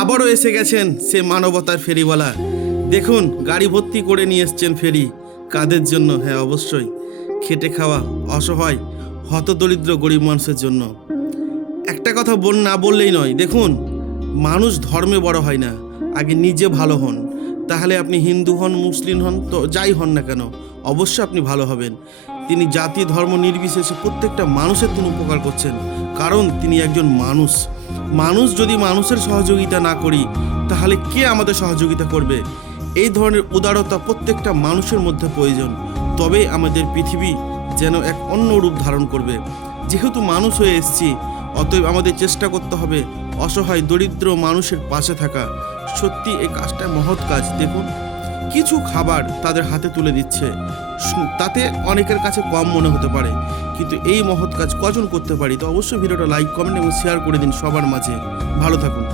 আবারও এসে গেছেন সে মানবতার ফেরিওয়ালা। দেখুন গাড়ি ভর্তি করে নিয়ে এসছেন ফেরি। কাদের জন্য? হ্যাঁ, অবশ্যই খেটে খাওয়া অসহায় হতদরিদ্র গরিব মানুষের জন্য। একটা কথা না বললেই নয়। দেখুন, মানুষ ধর্মে বড় হয় না, আগে নিজে ভালো হন। তাহলে আপনি হিন্দু হন, মুসলিম হন, তো যাই হন না কেন, অবশ্যই আপনি ভালো হবেন। তিনি জাতি ধর্ম নির্বিশেষে প্রত্যেকটা মানুষের তিনি উপকার করছেন, কারণ তিনি একজন মানুষ। মানুষ যদি মানুষের সহযোগিতা না করি, তাহলে কে আমাদের সহযোগিতা করবে? এই ধরনের উদারতা প্রত্যেকটা মানুষের মধ্যে প্রয়োজন, তবে আমাদের পৃথিবী যেন এক অন্য রূপ ধারণ করবে। যেহেতু মানুষ হয়ে এসেছি, অতএব আমাদের চেষ্টা করতে হবে অসহায় দরিদ্র মানুষের পাশে থাকা। সত্যি এই কাজটা মহৎ কাজ। দেখুন, কিছু খাবার তাদের হাতে তুলে দিচ্ছে, তাতে অনেকের কাছে কম মনে হতে পারে, কিন্তু এই মহৎ কাজ কজন করতে পারি? তো অবশ্যই ভিডিওটা লাইক, কমেন্ট এবং শেয়ার করে দিন সবার মাঝে। ভালো থাকুন।